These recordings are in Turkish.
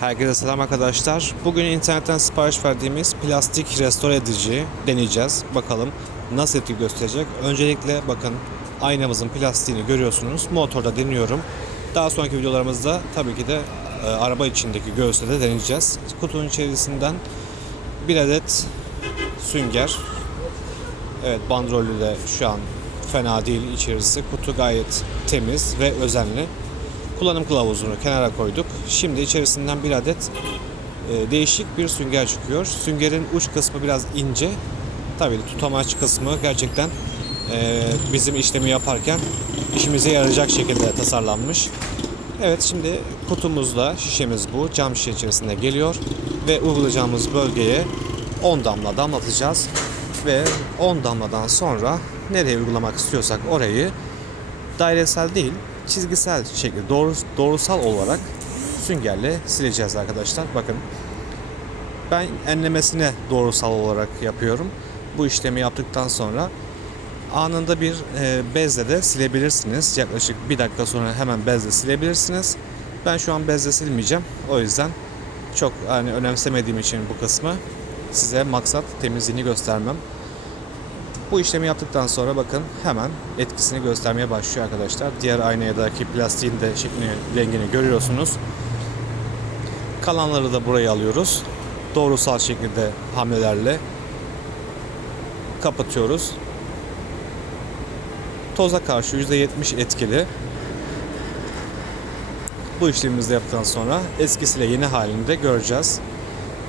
Herkese selam arkadaşlar. Bugün internetten sipariş verdiğimiz plastik restore edici deneyeceğiz. Bakalım nasıl etki gösterecek. Öncelikle bakın aynamızın plastiğini görüyorsunuz. Motorda deniyorum. Daha sonraki videolarımızda tabii ki de e, araba içindeki göğüste de deneyeceğiz. Kutunun içerisinden bir adet sünger. Evet bandrolü de şu an fena değil içerisi. Kutu gayet temiz ve özenli. Kullanım kılavuzunu kenara koyduk. Şimdi içerisinden bir adet e, değişik bir sünger çıkıyor. Süngerin uç kısmı biraz ince. Tabii tutamaç kısmı gerçekten e, bizim işlemi yaparken işimize yarayacak şekilde tasarlanmış. Evet şimdi kutumuzda şişemiz bu. Cam şişe içerisinde geliyor ve uygulayacağımız bölgeye 10 damla damlatacağız ve 10 damladan sonra nereye uygulamak istiyorsak orayı dairesel değil çizgisel şekilde doğru, doğrusal olarak süngerle sileceğiz arkadaşlar. Bakın ben enlemesine doğrusal olarak yapıyorum. Bu işlemi yaptıktan sonra anında bir e, bezle de silebilirsiniz. Yaklaşık bir dakika sonra hemen bezle silebilirsiniz. Ben şu an bezle silmeyeceğim. O yüzden çok hani önemsemediğim için bu kısmı size maksat temizliğini göstermem. Bu işlemi yaptıktan sonra bakın hemen etkisini göstermeye başlıyor arkadaşlar. Diğer aynadaki plastiğin de şeklini, rengini görüyorsunuz. Kalanları da buraya alıyoruz. Doğrusal şekilde hamlelerle kapatıyoruz. Toza karşı %70 etkili. Bu işlemimizi yaptıktan sonra eskisiyle yeni halinde göreceğiz.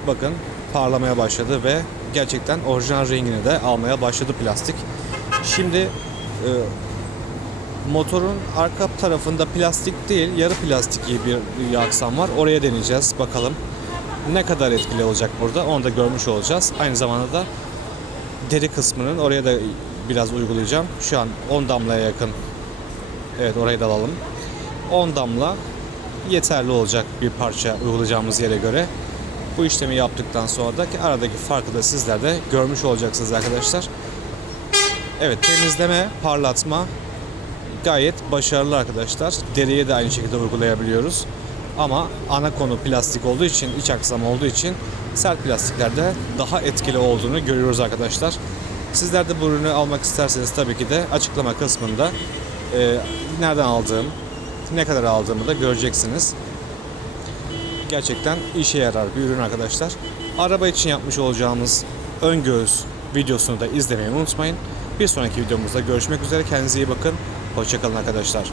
Bakın parlamaya başladı ve gerçekten orijinal rengini de almaya başladı plastik. Şimdi e, motorun arka tarafında plastik değil yarı plastik gibi bir yağ aksam var. Oraya deneyeceğiz bakalım ne kadar etkili olacak burada onu da görmüş olacağız. Aynı zamanda da deri kısmının oraya da biraz uygulayacağım. Şu an 10 damlaya yakın. Evet orayı da alalım. 10 damla yeterli olacak bir parça uygulayacağımız yere göre. Bu işlemi yaptıktan sonra da ki aradaki farkı da sizler de görmüş olacaksınız arkadaşlar. Evet temizleme, parlatma gayet başarılı arkadaşlar. Deriye de aynı şekilde uygulayabiliyoruz. Ama ana konu plastik olduğu için, iç aksam olduğu için sert plastiklerde daha etkili olduğunu görüyoruz arkadaşlar. Sizler de bu ürünü almak isterseniz tabii ki de açıklama kısmında e, nereden aldığım, ne kadar aldığımı da göreceksiniz gerçekten işe yarar bir ürün arkadaşlar. Araba için yapmış olacağımız ön göğüs videosunu da izlemeyi unutmayın. Bir sonraki videomuzda görüşmek üzere. Kendinize iyi bakın. Hoşçakalın arkadaşlar.